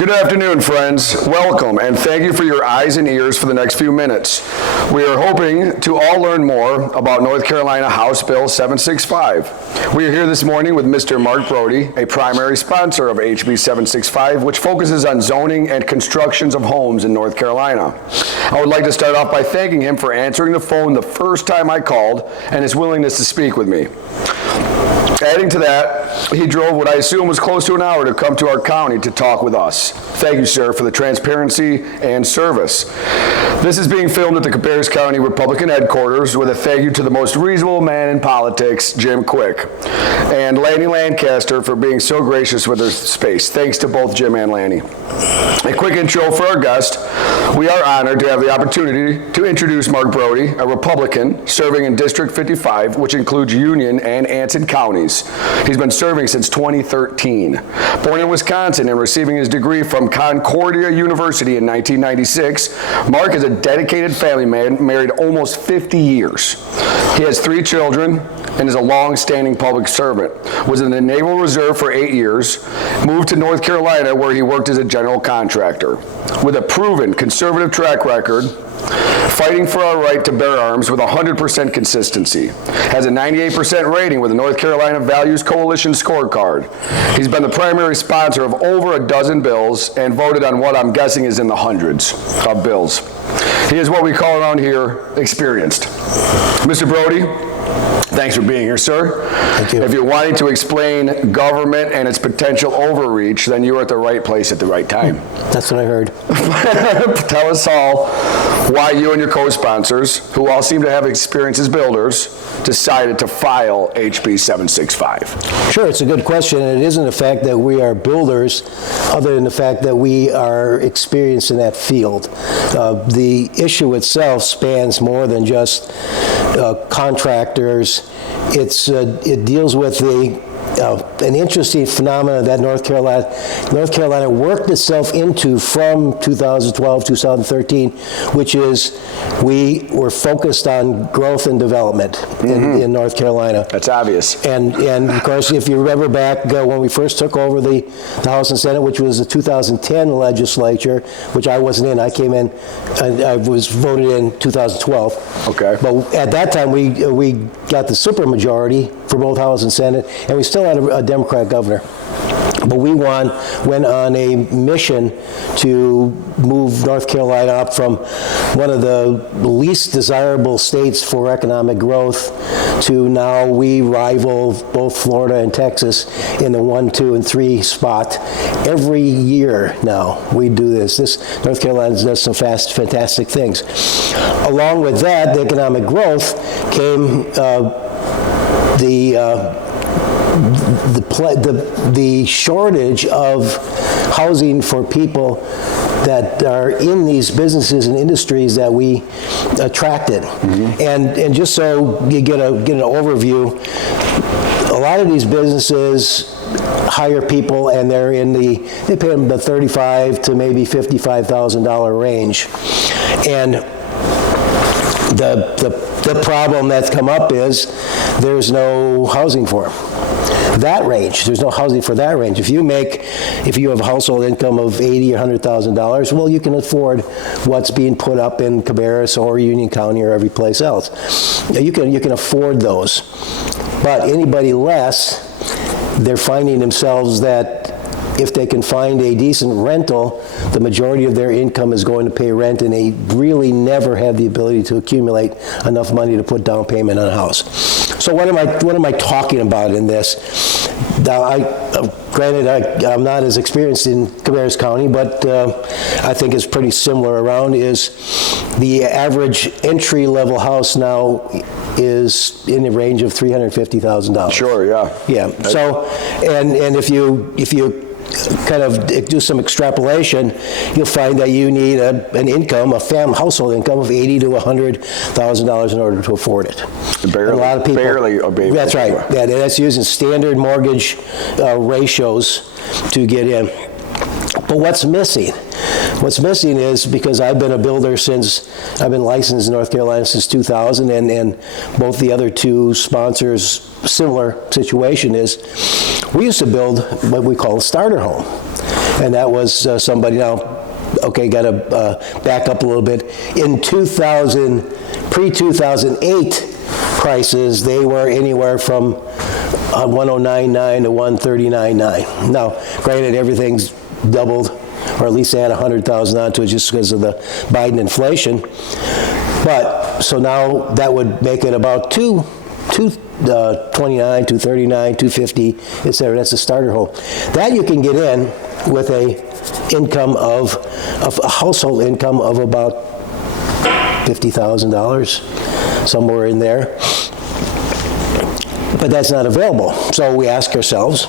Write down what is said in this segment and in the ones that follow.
Good afternoon, friends. Welcome, and thank you for your eyes and ears for the next few minutes. We are hoping to all learn more about North Carolina House Bill 765. We are here this morning with Mr. Mark Brody, a primary sponsor of HB 765, which focuses on zoning and constructions of homes in North Carolina. I would like to start off by thanking him for answering the phone the first time I called and his willingness to speak with me. Adding to that, he drove what I assume was close to an hour to come to our county to talk with us. Thank you, sir, for the transparency and service. This is being filmed at the Cabarrus County Republican headquarters with a thank you to the most reasonable man in politics, Jim Quick, and Lanny Lancaster for being so gracious with their space. Thanks to both Jim and Lanny. A quick intro for our guest. We are honored to have the opportunity to introduce Mark Brody, a Republican serving in District 55, which includes Union and Anson counties. He's been serving since 2013. Born in Wisconsin and receiving his degree from Concordia University in 1996, Mark is a dedicated family man, married almost 50 years. He has 3 children and is a long-standing public servant. Was in the Naval Reserve for 8 years, moved to North Carolina where he worked as a general contractor. With a proven conservative track record, fighting for our right to bear arms with 100% consistency. Has a 98% rating with the North Carolina Values Coalition scorecard. He's been the primary sponsor of over a dozen bills and voted on what I'm guessing is in the hundreds of bills. He is what we call around here experienced. Mr. Brody, thanks for being here, sir. Thank you. If you're wanting to explain government and its potential overreach, then you're at the right place at the right time. That's what I heard. Tell us all why you and your co-sponsors, who all seem to have experience as builders, decided to file HB 765. Sure, it's a good question. And it isn't the fact that we are builders, other than the fact that we are experienced in that field. The issue itself spans more than just contractors. It deals with an interesting phenomenon that North Carolina worked itself into from 2012, 2013, which is we were focused on growth and development in North Carolina. That's obvious. And of course, if you remember back when we first took over the House and Senate, which was the 2010 legislature, which I wasn't in, I came in, I was voted in 2012. Okay. But at that time, we got the supermajority for both House and Senate, and we still had a Democrat governor. But we went on a mission to move North Carolina up from one of the least desirable states for economic growth to now we rival both Florida and Texas in the 1, 2, and 3 spot. Every year now we do this. North Carolina does some fantastic things. Along with that, the economic growth came the shortage of housing for people that are in these businesses and industries that we attracted. And just so you get an overview, a lot of these businesses hire people and they pay them the $35,000 to maybe $55,000 range. And the problem that's come up is there's no housing for them. That range, there's no housing for that range. If you have a household income of $80,000 or $100,000, well, you can afford what's being put up in Cabarrus or Union County or every place else. You can afford those. But anybody less, they're finding themselves that if they can find a decent rental, the majority of their income is going to pay rent, and they really never have the ability to accumulate enough money to put down payment on a house. So what am I talking about in this? Now, granted, I'm not as experienced in Cabarrus County, but I think it's pretty similar around, is the average entry-level house now is in the range of $350,000. Sure, yeah. Yeah. So, and if you kind of do some extrapolation, you'll find that you need an income, household income of $80,000 to $100,000 in order to afford it. Barely, a lot of people, barely a baby. That's right. Yeah, that's using standard mortgage ratios to get in. But what's missing? What's missing is, because I've been a builder since, I've been licensed in North Carolina since 2000, and both the other two sponsors, similar situation is, we used to build what we call a starter home. And that was somebody, now, okay, got to back up a little bit. In pre-2008 prices, they were anywhere from 109.9 to 139.9. Now, granted, everything's doubled, or at least they had 100,000 onto it just because of the Biden inflation. But, so now that would make it about 229, 239, 250, et cetera. That's a starter home. That you can get in with a household income of about $50,000, somewhere in there. But that's not available. So we ask ourselves,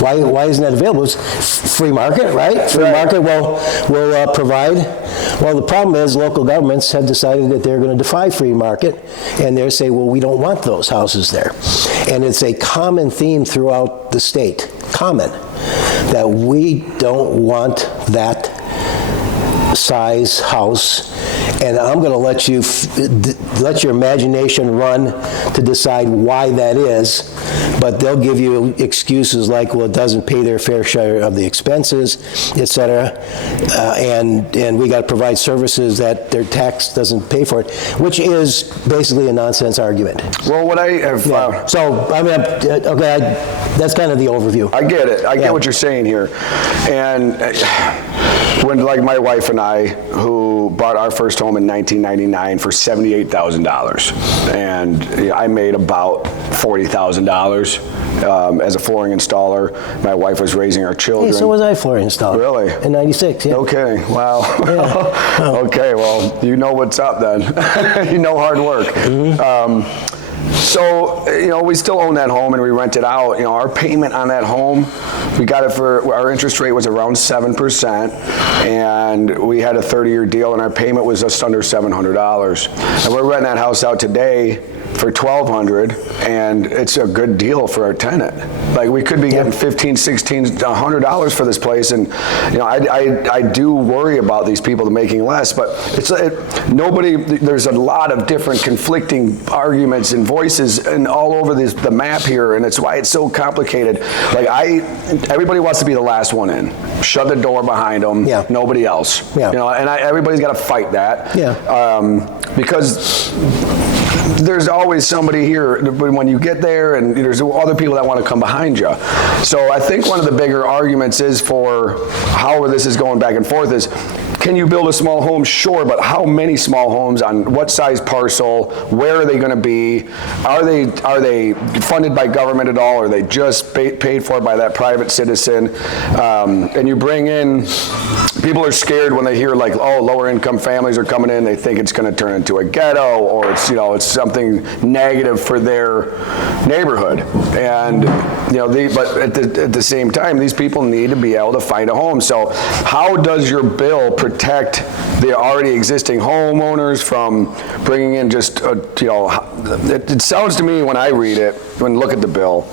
why isn't that available? It's free market, right? Free market will provide. Well, the problem is local governments have decided that they're going to defy free market, and they say, well, we don't want those houses there. And it's a common theme throughout the state, that we don't want that size house, and I'm going to let you let your imagination run to decide why that is. But they'll give you excuses like, well, it doesn't pay their fair share of the expenses, et cetera, and we got to provide services that their tax doesn't pay for it, which is basically a nonsense argument. Well, what I have... So, I mean, okay, that's kind of the overview. I get it. I get what you're saying here. And when, like my wife and I, who bought our first home in 1999 for $78,000, and I made about $40,000 as a flooring installer. My wife was raising our children. Hey, so was I a flooring installer. Really? In '96, yeah. Okay, wow. Yeah. Okay, well, you know what's up then. You know hard work. Mm-hmm. So, we still own that home and we rent it out. Our payment on that home, we got it our interest rate was around 7%, and we had a 30-year deal, and our payment was just under $700. And we're renting that house out today for $1,200, and it's a good deal for our tenant. Like, we could be getting $15, $16, $100 for this place, and I do worry about these people making less, but there's a lot of different conflicting arguments and voices and all over the map here, and it's why it's so complicated. Like, everybody wants to be the last one in. Shut the door behind them. Yeah. Nobody else. Yeah. And everybody's got to fight that. Yeah. Because there's always somebody here when you get there, and there's other people that want to come behind you. So I think one of the bigger arguments is for how this is going back and forth is, can you build a small home? Sure, but how many small homes on what size parcel? Where are they going to be? Are they funded by government at all? Or are they just paid for by that private citizen? And you bring in, people are scared when they hear like, oh, lower income families are coming in. They think it's going to turn into a ghetto, or it's something negative for their neighborhood. And but at the same time, these people need to be able to find a home. So how does your bill protect the already existing homeowners from bringing in just it sounds to me when I read it, when I look at the bill,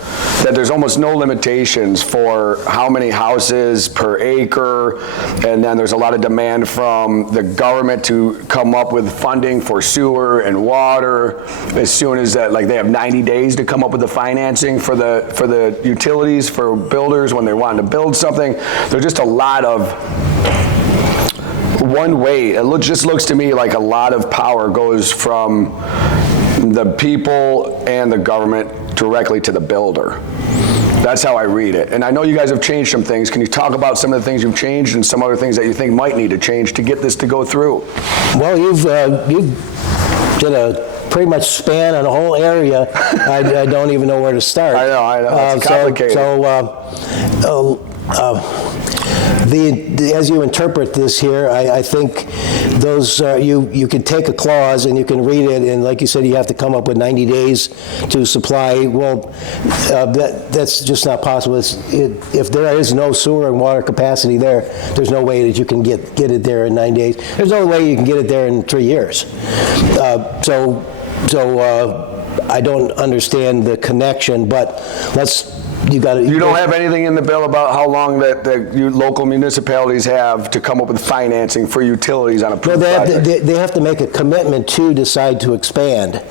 that there's almost no limitations for how many houses per acre, and then there's a lot of demand from the government to come up with funding for sewer and water as soon as that, like they have 90 days to come up with the financing for the utilities for builders when they're wanting to build something. There's just a lot of one way. It just looks to me like a lot of power goes from the people and the government directly to the builder. That's how I read it. And I know you guys have changed some things. Can you talk about some of the things you've changed and some other things that you think might need to change to get this to go through? Well, you've did a pretty much span on a whole area. I don't even know where to start. I know. It's complicated. As you interpret this here, I think those you can take a clause and you can read it, and like you said, you have to come up with 90 days to supply. Well, that's just not possible. If there is no sewer and water capacity there's no way that you can get it there in 9 days. There's no way you can get it there in 3 years. So I don't understand the connection, but let's You don't have anything in the bill about how long that you local municipalities have to come up with financing for utilities on a project? They have to make a commitment to decide to expand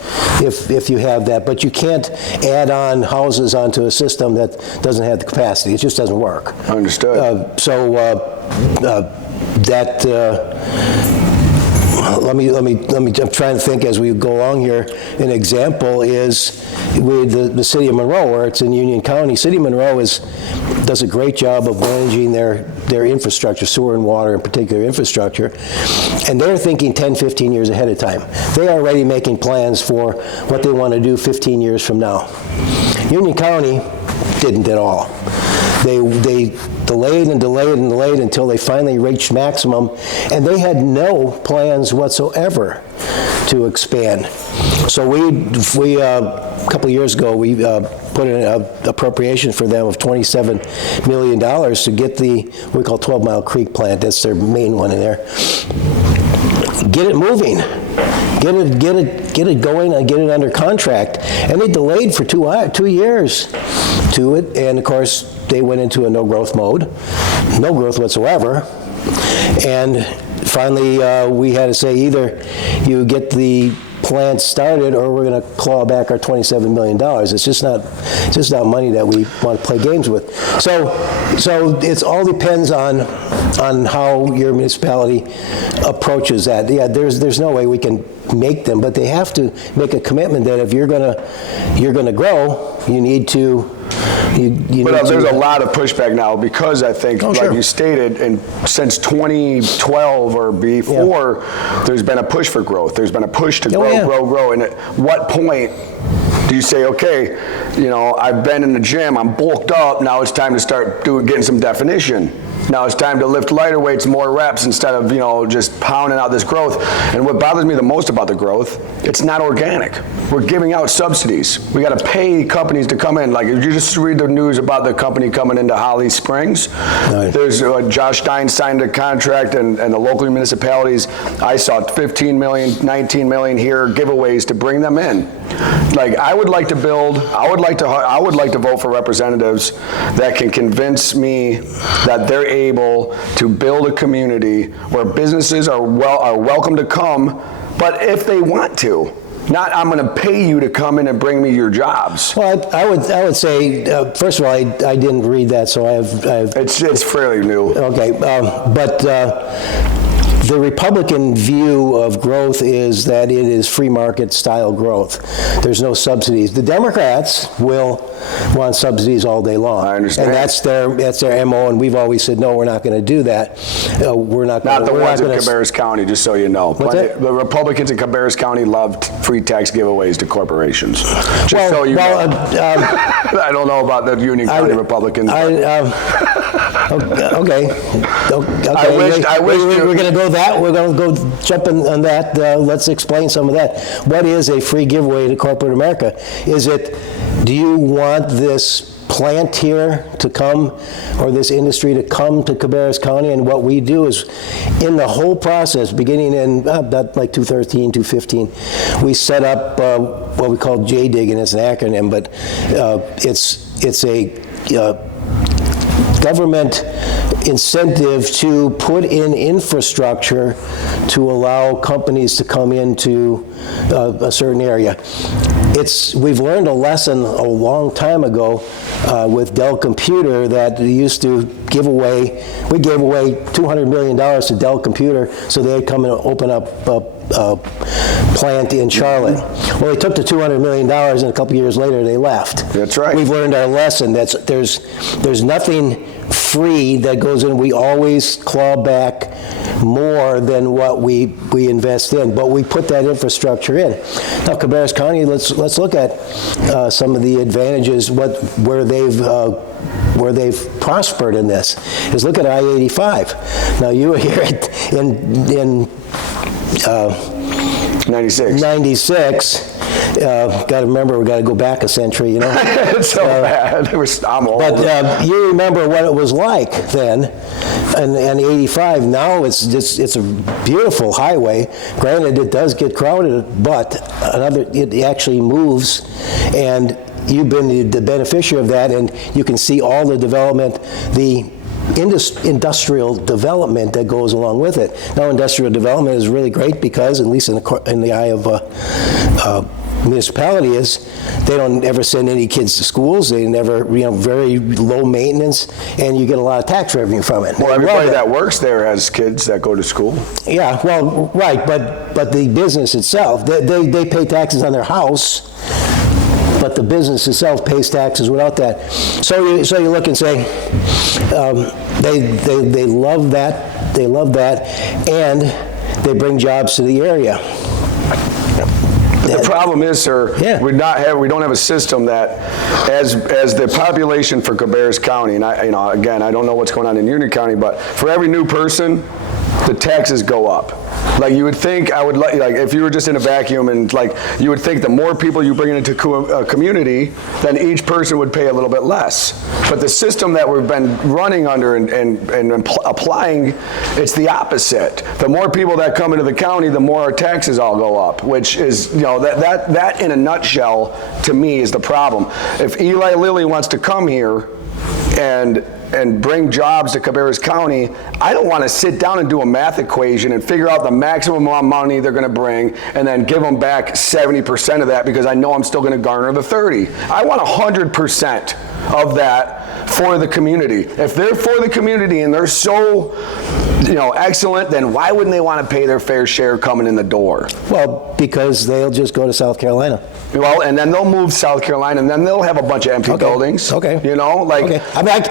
if you have that, but you can't add on houses onto a system that doesn't have the capacity. It just doesn't work. Understood. I'm trying to think as we go along here. An example is with the city of Monroe, where it's in Union County. City of Monroe does a great job of managing their infrastructure, sewer and water in particular infrastructure, and they're thinking 10, 15 years ahead of time. They are already making plans for what they want to do 15 years from now. Union County didn't at all. They delayed and delayed and delayed until they finally reached maximum, and they had no plans whatsoever to expand. So we a couple of years ago, we put in an appropriation for them of $27 million to get what we call 12 Mile Creek plant. That's their main one in there. Get it moving. Get it going and get it under contract. And they delayed for 2 years to it, and of course they went into a no-growth mode, no growth whatsoever. And finally we had to say either you get the plant started or we're going to claw back our $27 million. It's just not money that we want to play games with. So it all depends on how your municipality approaches that. Yeah, there's no way we can make them, but they have to make a commitment that if you're gonna grow, you need to. There's a lot of pushback now because I think, like you stated, and since 2012 or before, there's been a push for growth. There's been a push to grow. And at what point do you say, okay, I've been in the gym, I'm bulked up, now it's time to start getting some definition. Now it's time to lift lighter weights, more reps, instead of, just pounding out this growth. And what bothers me the most about the growth, it's not organic. We're giving out subsidies. We got to pay companies to come in. Like, if you just read the news about the company coming into Holly Springs, there's Josh Stein signed a contract, and the local municipalities, I saw 15 million, 19 million here, giveaways to bring them in. Like, I would like to vote for representatives that can convince me that they're able to build a community where businesses are welcome to come, but if they want to. Not, I'm going to pay you to come in and bring me your jobs. Well, I would say, first of all, I didn't read that, so I have. It's fairly new. Okay, but the Republican view of growth is that it is free market style growth. There's no subsidies. The Democrats will want subsidies all day long. I understand. And that's their MO, and we've always said, no, we're not going to do that. We're not going to. Not the ones in Cabarrus County, just so you know. The Republicans in Cabarrus County loved free tax giveaways to corporations. Just so you know. I don't know about the Union County Republicans. Okay. I wish we're going to go that. We're going to go jump on that. Let's explain some of that. What is a free giveaway to corporate America? Do you want this plant here to come, or this industry to come to Cabarrus County? And what we do is, in the whole process, beginning in like 2013, 2015, we set up what we call JDIG, and it's an acronym, but it's a government incentive to put in infrastructure to allow companies to come into a certain area. We've learned a lesson a long time ago with Dell Computer that we used to give away. We gave away $200 million to Dell Computer so they'd come and open up a plant in Charlotte. Well, they took the $200 million, and a couple years later they left. That's right. We've learned our lesson. There's nothing free that goes in. We always claw back more than what we invest in, but we put that infrastructure in. Now, Cabarrus County, let's look at some of the advantages, where they've prospered in this. Is look at I-85. Now, you were here in 96. Got to remember, we got to go back a century, It's so bad. I'm old. But you remember what it was like then, and 85. Now it's a beautiful highway. Granted, it does get crowded, but it actually moves, and you've been the beneficiary of that, and you can see all the development, the industrial development that goes along with it. Now, industrial development is really great because, at least in the eye of municipality, is they don't ever send any kids to schools. They never, very low maintenance, and you get a lot of tax revenue from it. Well, everybody that works there has kids that go to school. Yeah, well, right, but the business itself, they pay taxes on their house, but the business itself pays taxes without that. So you look and say, they love that, and they bring jobs to the area. The problem is, sir, we don't have a system that, as the population for Cabarrus County, and again, I don't know what's going on in Union County, but for every new person, the taxes go up. Like, you would think, if you were just in a vacuum, and you would think the more people you bring into a community, then each person would pay a little bit less. But the system that we've been running under and applying, it's the opposite. The more people that come into the county, the more our taxes all go up, which is, that in a nutshell, to me, is the problem. If Eli Lilly wants to come here and bring jobs to Cabarrus County, I don't want to sit down and do a math equation and figure out the maximum amount of money they're going to bring and then give them back 70% of that because I know I'm still going to garner the 30. I want 100% of that for the community. If they're for the community and they're so excellent, then why wouldn't they want to pay their fair share coming in the door? Well, because they'll just go to South Carolina. Well, and then they'll move to South Carolina, and then they'll have a bunch of empty buildings. Okay. Okay. I mean,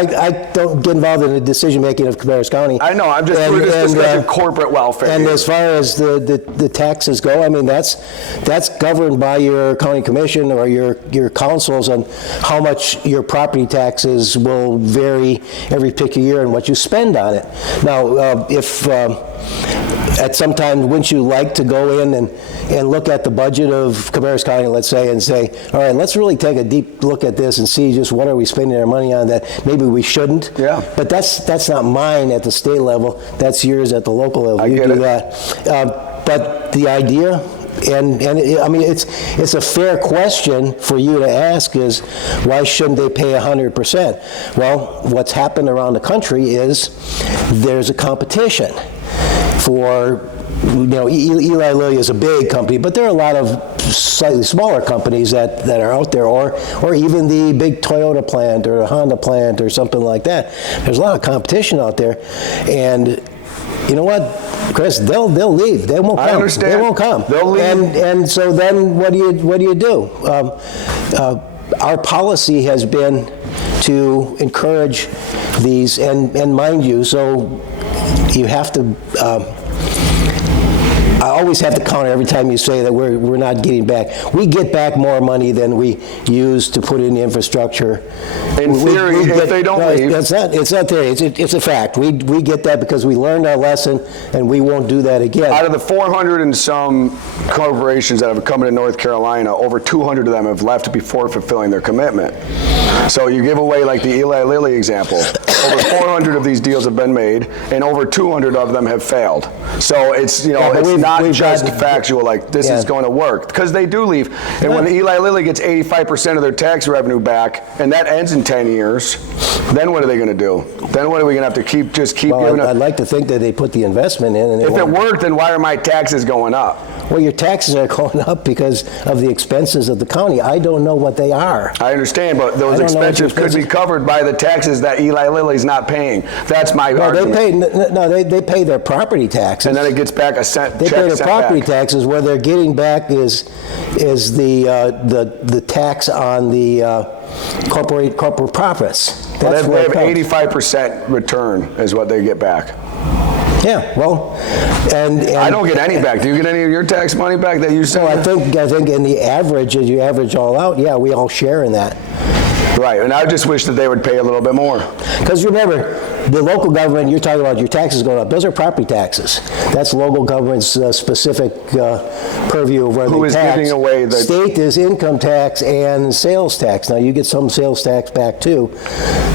I don't get involved in the decision making of Cabarrus County. I know. We're just discussing corporate welfare. And as far as the taxes go, I mean, that's governed by your county commission or your councils on how much your property taxes will vary every particular year and what you spend on it. Now, if at some time, wouldn't you like to go in and look at the budget of Cabarrus County, let's say, and say, all right, let's really take a deep look at this and see just what are we spending our money on that maybe we shouldn't. Yeah. But that's not mine at the state level. That's yours at the local level. You do that. But the idea, and I mean, it's a fair question for you to ask is, why shouldn't they pay 100%? Well, what's happened around the country is there's a competition for, Eli Lilly is a big company, but there are a lot of slightly smaller companies that are out there, or even the big Toyota plant or a Honda plant or something like that. There's a lot of competition out there, and you know what, Chris? They'll leave. They won't come. I understand. They won't come. They'll leave. And so then what do you do? Our policy has been to encourage these, and mind you, so you have to. I always have to counter every time you say that we're not getting back. We get back more money than we use to put in the infrastructure. In theory, if they don't leave. It's not theory. It's a fact. We get that because we learned our lesson, and we won't do that again. Out of the 400 and some corporations that have come into North Carolina, over 200 of them have left before fulfilling their commitment. So you give away like the Eli Lilly example. Over 400 of these deals have been made, and over 200 of them have failed. So it's it's not just factual like this is going to work, because they do leave. And when Eli Lilly gets 85% of their tax revenue back, and that ends in 10 years, then what are they going to do? Then what are we going to have to keep giving up? I'd like to think that they put the investment in. And if it worked, then why are my taxes going up? Well, your taxes are going up because of the expenses of the county. I don't know what they are. I understand, but those expenses could be covered by the taxes that Eli Lilly's not paying. That's my argument. They pay their property taxes. And then it gets back a cent. They pay their property taxes. Where they're getting back is the tax on the corporate profits. That's they have 85% return is what they get back. Yeah, well, and I don't get any back. Do you get any of your tax money back that you send? Well, I think in the average, as you average all out, yeah, we all share in that. Right, and I just wish that they would pay a little bit more. Because remember, the local government, you're talking about your taxes going up, those are property taxes. That's local government's specific purview of where they tax. Who is giving away the... State is income tax and sales tax. Now, you get some sales tax back too,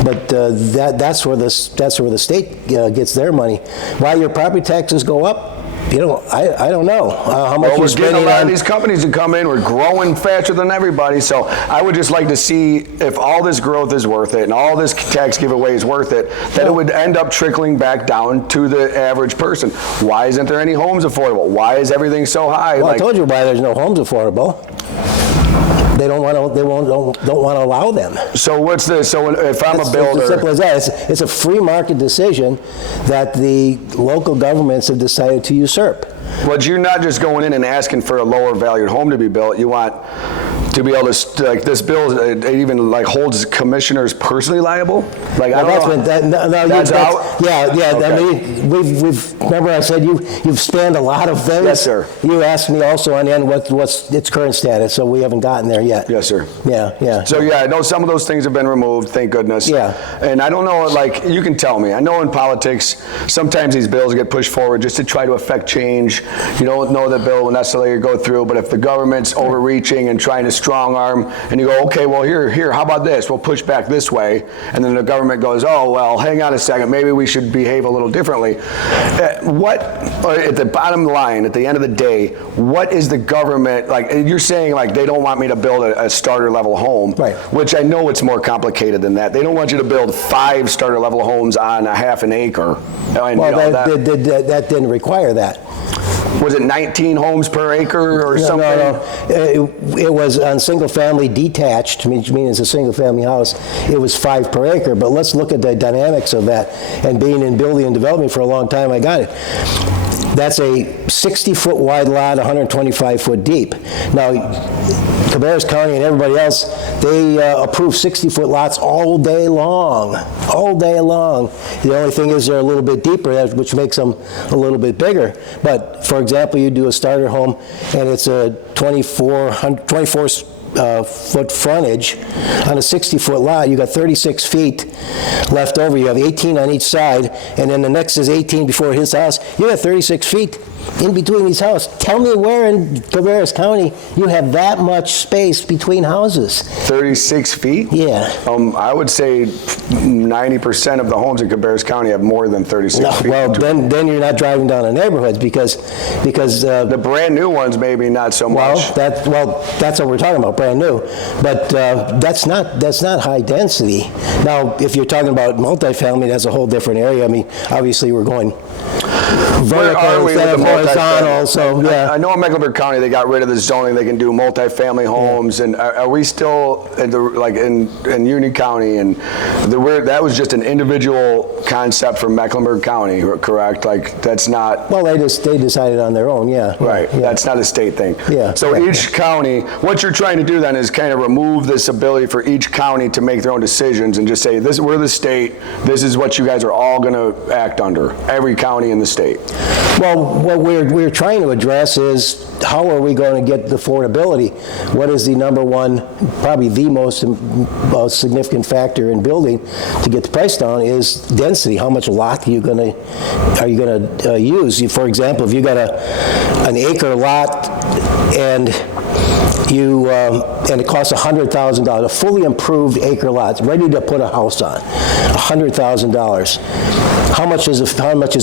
but that's where the state gets their money. Why your property taxes go up? I don't know how much Well, you're we're getting a spending lot of on. these companies to come in. We're growing faster than everybody. So I would just like to see if all this growth is worth it and all this tax giveaway is worth it, that it would end up trickling back down to the average person. Why isn't there any homes affordable? Why is everything so high? Well, I told you why there's no homes affordable. They don't want to. They don't want to allow them. So what's this? So if I'm a builder, It's as simple as that. It's a free market decision that the local governments have decided to usurp. but you're not just going in and asking for a lower valued home to be built. You want to be able to, like, this bill, it even like holds commissioners personally liable? Like, I don't know. That's out? Yeah. Okay. I mean, we've remember I said you've spanned a lot of things. Yes, sir. You asked me also on the end what's its current status, so we haven't gotten there yet. Yes, sir. Yeah. So yeah, I know some of those things have been removed, thank goodness. Yeah. And I don't know, like, you can tell me. I know in politics, sometimes these bills get pushed forward just to try to affect change. You don't know the bill will necessarily go through, but if the government's overreaching and trying to strong arm, and you go, okay, well, here, how about this? We'll push back this way. And then the government goes, oh, well, hang on a second, maybe we should behave a little differently. At the bottom line, at the end of the day, what is the government, like, you're saying, like, they don't want me to build a starter level home, right? Which I know it's more complicated than that. They don't want you to build 5 starter level homes on a half an acre. And, Well, that didn't require that. Was it 19 homes per acre or something? No. It was on single family detached, meaning it's a single family house. It was 5 per acre. But let's look at the dynamics of that. And being in building and development for a long time, I got it. That's a 60-foot wide lot, 125-foot deep. Now, Cabarrus County and everybody else, they approve 60-foot lots all day long. The only thing is they're a little bit deeper, which makes them a little bit bigger. But, for example, you do a starter home, and it's a 24 foot frontage on a 60-foot lot. You got 36 feet left over. You have 18 on each side, and then the next is 18 before his house. You got 36 feet in between these houses. Tell me where in Cabarrus County you have that much space between houses. 36 feet? Yeah. I would say 90% of the homes in Cabarrus County have more than 36 feet. Well, then you're not driving down the neighborhoods because the brand new ones maybe not so much. That's what we're talking about, brand new. But that's not high density. Now, if you're talking about multifamily, that's a whole different area. I mean, obviously we're going vertical instead of horizontal. So yeah. I know in Mecklenburg County they got rid of the zoning. They can do multifamily homes, and are we still in Union County? And that was just an individual concept for Mecklenburg County, correct? Like, that's not. Well, they decided on their own. Yeah. Right. Yeah. That's not a state thing. Yeah. So right. each county, what you're trying to do then is kind of remove this ability for each county to make their own decisions and just say, we're the state. This is what you guys are all going to act under. Every county in the state. Well, what we're trying to address is how are we going to get the affordability? What is the number one, probably the most significant factor in building to get the price down is density. How much lot are you going to use? For example, if you got an acre lot and it costs $100,000, a fully improved acre lot, ready to put a house on, $100,000. How much is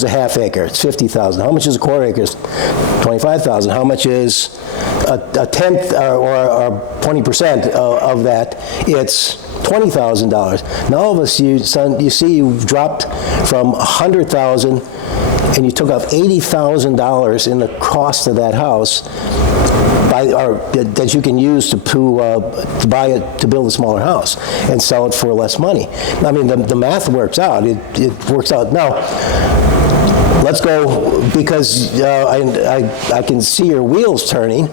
a half acre? It's $50,000. How much is a quarter acre? It's $25,000. How much is a tenth or 20% of that? It's $20,000. Now all of us, you see, you've dropped from $100,000 and you took off $80,000 in the cost of that house. That you can use to buy it, to build a smaller house and sell it for less money. I mean, the math works out. It works out. Now, let's go, because I can see your wheels turning.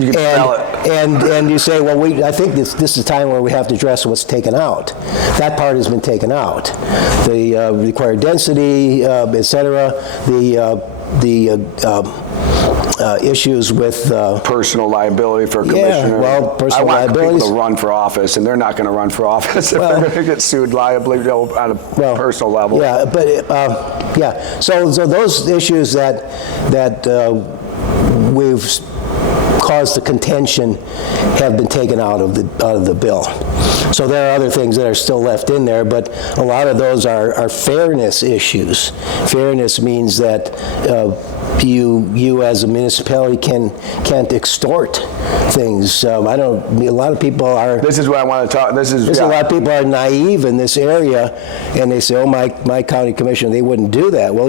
You can sell it. And you say, well, I think this is a time where we have to address what's taken out. That part has been taken out. The required density, et cetera, issues with personal liability for a commissioner. Yeah, well, personal liability. I want people to run for office, and they're not going to run for office if they're going to get sued liably on a personal level. Yeah, but So those issues that we've caused the contention have been taken out of the bill. So there are other things that are still left in there, but a lot of those are fairness issues. Fairness means that you as a municipality can't extort things. A lot of people are. This is what I want to talk. A lot of people are naive in this area, and they say, "Oh, my county commissioner, they wouldn't do that." Well,